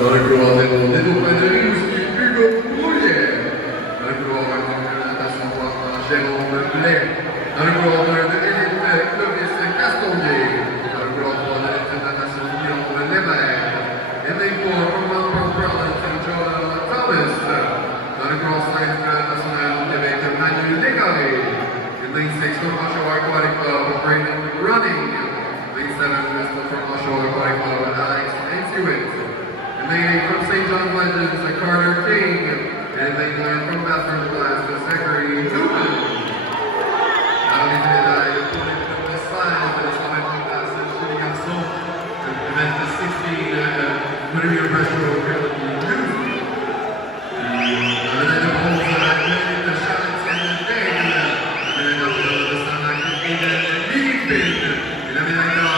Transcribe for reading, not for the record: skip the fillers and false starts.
Narykrowatego niedopełnieniu Hugo Prulie. Narykrowanego natasza własna zielą ble. Narykrowanego elite Clovis Castondier. Narykrowanego natasza zielą lewe. Jednej po Roman Brothers and Jordan Thomas. Narykrowanego natasza elite Manuel Legale. Jednej sexto Martial Aquatic Club Brandon Running. Lane 7 Mr. from Martial Aquatic Club Alex Intuit. From St. John's Legends, Carter King, and they learn from Bathroom Glass, Zachary Newman. Not only did I put it from the side, but it's on my class and shooting out so to prevent the 16 Maria Retro Reality News. And then the polls that I played the shots and the day, and then the sun I could be that leading pin, and then I know.